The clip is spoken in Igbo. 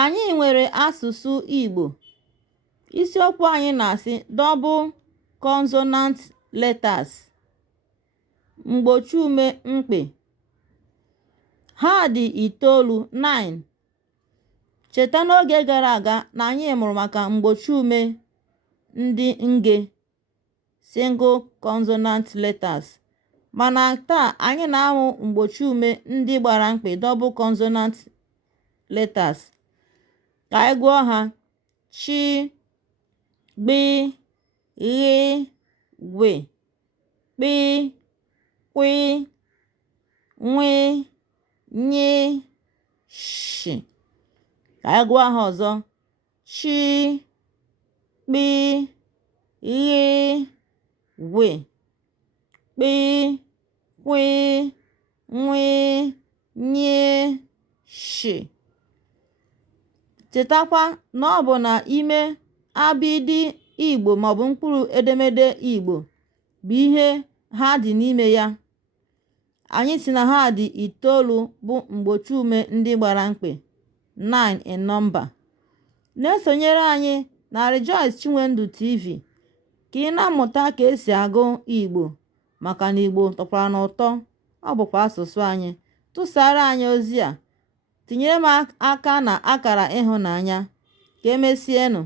Anyị nwere asụsụ Igbo. Isiokwu anyị na-asị double consonant letters. Mgbochi ume mkpị. Ha dị 9. 9. Cheta n'oge gara aga na anyị mụrụ maka mgbochi ume ndị nge single consonant letters. Mana taa anyị na-amụ mgbochi ume ndị gbara mkpị double consonant letters. Ka anyị gụọ ha: chi, gbi, ghi, gwe, kpi, kwi, nwi, nyi, shi. Ka anyị gụọ ha ọzọ: chi, kpi, ghi, gwe, kpi, kwi, nwi, nyi, shi. Chetakwa na ọ bụ na ime abịdị Igbo maọbụ mkpụrụ edemede Igbo bụ ihe ha dị n'ime ya. Anyị si na ha dị 9 bụ mgbochi ume ndị gbara mkpị, 9 in number. Na-esonyere anyị na Rejoice Chinwendu TV ka ị na-amụta ka esi agụ Igbo, maka na Igbo tọkwara n'ụtọ, ọ bụkwa asụsụ anyị. Tụsara anyị ozi a, tinyere m aka na akara ịhụnanya. Ka emesienụ.